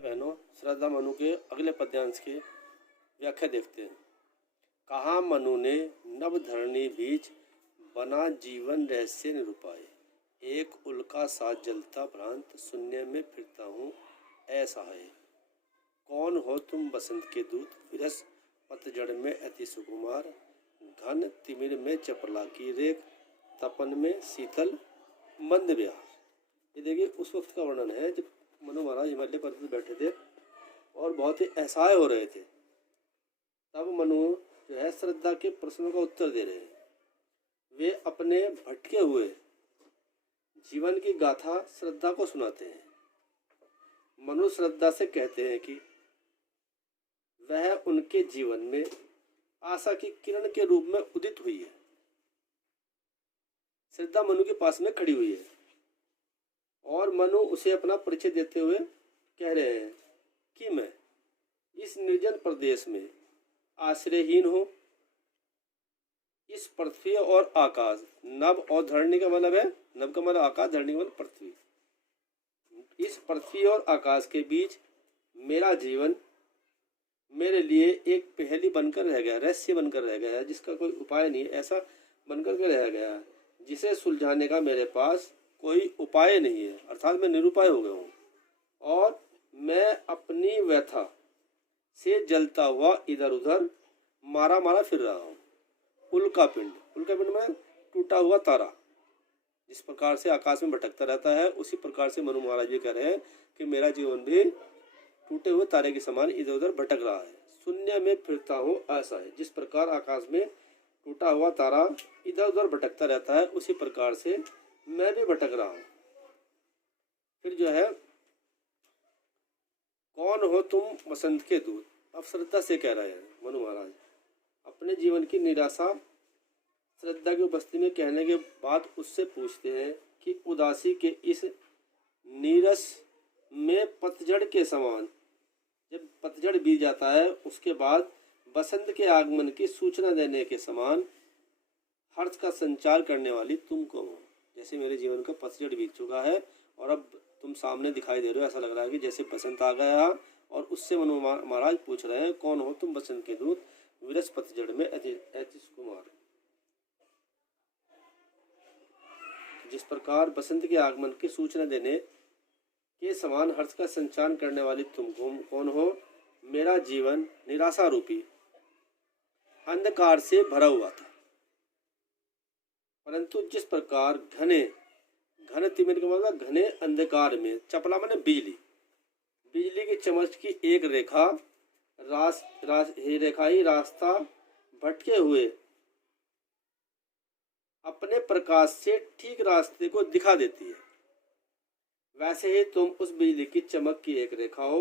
बहनों, श्रद्धा मनु के अगले पद्यांश की व्याख्या देखते हैं। कहा मनु ने नभ धरणी बीच, बना जीवन रहस्य निरूपाए। एक उल्का सा जलता भ्रांत, शून्य में फिरता हूँ ऐसा है। कौन हो तुम बसंत के दूत, विरस पतझड़ में अति सुकुमार। घन तिमिर में चपला की रेख, तपन में शीतल मंद विहार। ये देखिए उस वक्त का वर्णन है जब मनु महाराज हिमालय पर्वत पर बैठे थे और बहुत ही असहाय हो रहे थे। तब मनु जो है श्रद्धा के प्रश्नों का उत्तर दे रहे हैं। वे अपने भटके हुए जीवन की गाथा श्रद्धा को सुनाते हैं। मनु श्रद्धा से कहते हैं कि वह उनके जीवन में आशा की किरण के रूप में उदित हुई है। श्रद्धा मनु के पास में खड़ी हुई है और मनु उसे अपना परिचय देते हुए कह रहे हैं कि मैं इस निर्जन प्रदेश में आश्रयहीन हूँ। इस पृथ्वी और आकाश, नभ और धरणी का मतलब है, नभ का मतलब आकाश, धरणी का मतलब पृथ्वी। इस पृथ्वी और आकाश के बीच मेरा जीवन मेरे लिए एक पहेली बनकर रह गया, रहस्य बनकर रह गया है, जिसका कोई उपाय नहीं, ऐसा बनकर के रह गया है जिसे सुलझाने का मेरे पास कोई उपाय नहीं है। अर्थात मैं निरुपाय हो गया हूँ और मैं अपनी व्यथा से जलता हुआ इधर उधर मारा फिर रहा हूँ। उल्का पिंड में टूटा हुआ तारा जिस प्रकार से आकाश में भटकता रहता है, उसी प्रकार से मनु महाराज भी कह रहे हैं कि मेरा जीवन भी टूटे हुए तारे के समान इधर उधर भटक रहा है। शून्य में फिरता हूँ ऐसा है। जिस प्रकार आकाश में टूटा हुआ तारा इधर उधर भटकता रहता है, उसी प्रकार से मैं भी भटक रहा हूँ। फिर जो है, कौन हो तुम बसंत के दूत। अब श्रद्धा से कह रहे हैं मनु महाराज अपने जीवन की निराशा श्रद्धा की उपस्थिति में कहने के बाद उससे पूछते हैं कि उदासी के इस नीरस में पतझड़ के समान, जब पतझड़ बीत जाता है उसके बाद बसंत के आगमन की सूचना देने के समान हर्ष का संचार करने वाली तुम कौन हो। जैसे मेरे जीवन का पतझड़ बीत चुका है और अब तुम सामने दिखाई दे रहे हो, ऐसा लग रहा है कि जैसे बसंत आ गया। और उससे मनु महाराज पूछ रहे हैं, कौन हो तुम बसंत के दूत, विरस पतझड़ में अति सुकुमार। जिस प्रकार बसंत के आगमन की सूचना देने के समान हर्ष का संचार करने वाली तुम कौन हो। मेरा जीवन निराशा रूपी अंधकार से भरा हुआ था, परंतु जिस प्रकार घने तिमिर का मतलब घने अंधकार में, चपला माने बिजली की चमक की एक रेखा ही रास्ता भटके हुए अपने प्रकाश से ठीक रास्ते को दिखा देती है। वैसे ही तुम उस बिजली की चमक की एक रेखा हो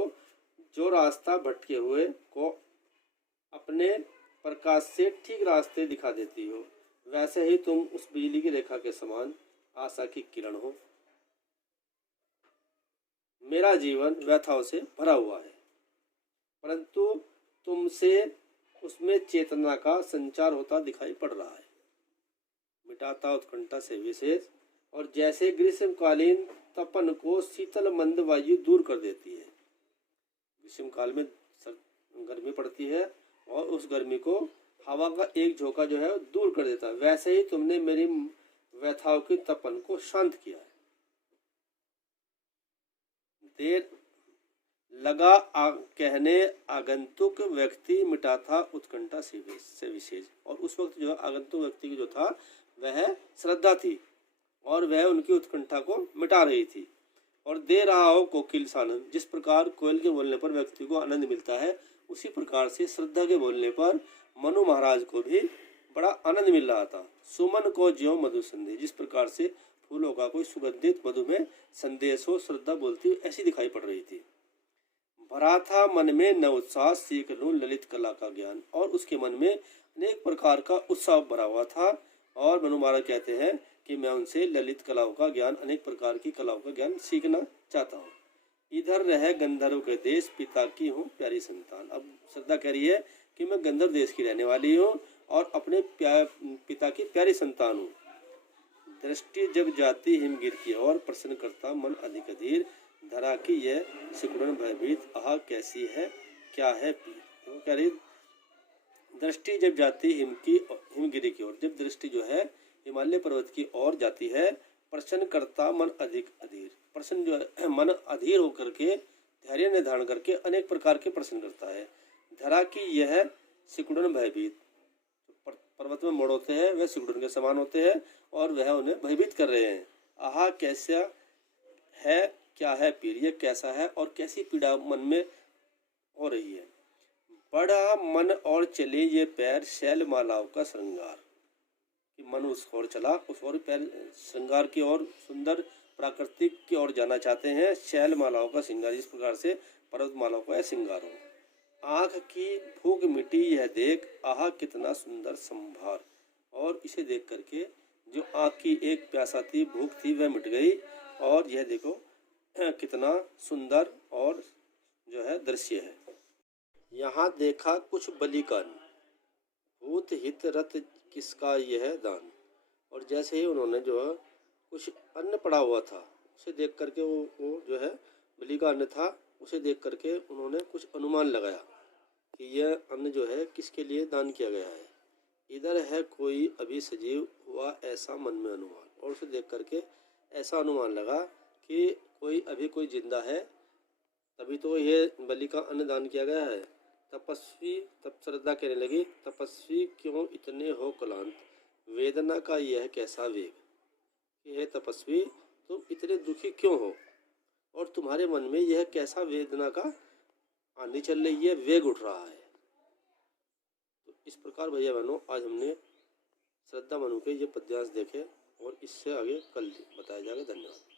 जो रास्ता भटके हुए को अपने प्रकाश से ठीक रास्ते दिखा देती हो। वैसे ही तुम उस बिजली की रेखा के समान आशा की किरण हो। मेरा जीवन व्यथाओं से भरा हुआ है, परंतु तुमसे उसमें चेतना का संचार होता दिखाई पड़ रहा है। मिटाता उत्कंठा से विशेष, और जैसे ग्रीष्मकालीन तपन को शीतल मंद वायु दूर कर देती है। ग्रीष्म काल में गर्मी पड़ती है और उस गर्मी को हवा का एक झोंका जो है दूर कर देता है। वैसे ही तुमने मेरी व्यथाओं की तपन को शांत किया है। देर लगा कहने आगंतुक व्यक्ति मिटा था उत्कंठा से विशेष। और उस वक्त जो आगंतुक व्यक्ति जो था वह श्रद्धा थी और वह उनकी उत्कंठा को मिटा रही थी। और दे रहा हो कोकिल सानंद। जिस प्रकार कोयल के बोलने पर व्यक्ति को आनंद मिलता है, उसी प्रकार से श्रद्धा के बोलने पर मनु महाराज को भी बड़ा आनंद मिल रहा था। सुमन को ज्यों मधु संदेश। जिस प्रकार से फूलों का कोई सुगंधित मधु में संदेश हो, श्रद्धा बोलती ऐसी दिखाई पड़ रही थी। भरा था मन में न उत्साह, सीख लूं ललित कला का ज्ञान। और उसके मन में अनेक प्रकार का उत्साह भरा हुआ था और मनु महाराज कहते हैं कि मैं उनसे ललित कलाओं का ज्ञान, अनेक प्रकार की कलाओं का ज्ञान सीखना चाहता हूँ। इधर रहे गंधर्व के देश, पिता की हूँ प्यारी संतान। अब श्रद्धा कह रही है कि मैं गंधर्व देश की रहने वाली हूँ और अपने पिता की प्यारी संतान हूँ। दृष्टि जब जाती हिमगिर की ओर, प्रसन्न करता मन अधिक अधीर। धरा की यह सिकुड़न भयभीत, आह कैसी है क्या है पीर। तो कह रही दृष्टि जब जाती हिमगिरी की ओर, जब दृष्टि जो है हिमालय पर्वत की ओर जाती है, प्रसन्न करता मन अधिक अधीर, प्रसन्न जो है मन अधीर होकर के धैर्य ने धारण करके अनेक प्रकार के प्रश्न करता है। धरा की यह सिकुड़न भयभीत, पर्वत में मोड़ होते हैं वह सिकुड़न के समान होते हैं और वह उन्हें भयभीत कर रहे हैं। आहा कैसा है क्या है पीर, यह कैसा है और कैसी पीड़ा मन में हो रही है। बड़ा मन और चले ये पैर शैल मालाओं का श्रृंगार, कि मन उस ओर चला, उस ओर पैर श्रृंगार की ओर, सुंदर प्राकृतिक की ओर जाना चाहते हैं। शैल मालाओं का श्रृंगार, इस प्रकार से पर्वत मालाओं का श्रृंगार हो। आँख की भूख मिटी यह देख, आह कितना सुंदर संभार, और इसे देख करके जो आँख की एक प्यासा थी, भूख थी, वह मिट गई। और यह देखो कितना सुंदर और जो है दृश्य है। यहाँ देखा कुछ बलिकान, भूत हित रत किसका यह दान। और जैसे ही उन्होंने जो है कुछ अन्न पड़ा हुआ था, उसे देख करके वो जो है बलि का अन्न था, उसे देख करके उन्होंने कुछ अनुमान लगाया कि यह अन्न जो है किसके लिए दान किया गया है। इधर है कोई अभी सजीव हुआ ऐसा मन में अनुमान, और उसे देख करके ऐसा अनुमान लगा कि कोई जिंदा है, तभी तो ये बलि का अन्न दान किया गया है। तपस्वी तब श्रद्धा कहने लगी, तपस्वी क्यों इतने हो क्लांत, वेदना का यह कैसा वेग। यह तपस्वी तुम इतने दुखी क्यों हो, और तुम्हारे मन में यह कैसा वेदना का आंधी चल रही है, वेग उठ रहा है। तो इस प्रकार भैया बहनों आज हमने श्रद्धा मनु के ये पद्यांश देखे और इससे आगे कल बताया जाएगा। धन्यवाद।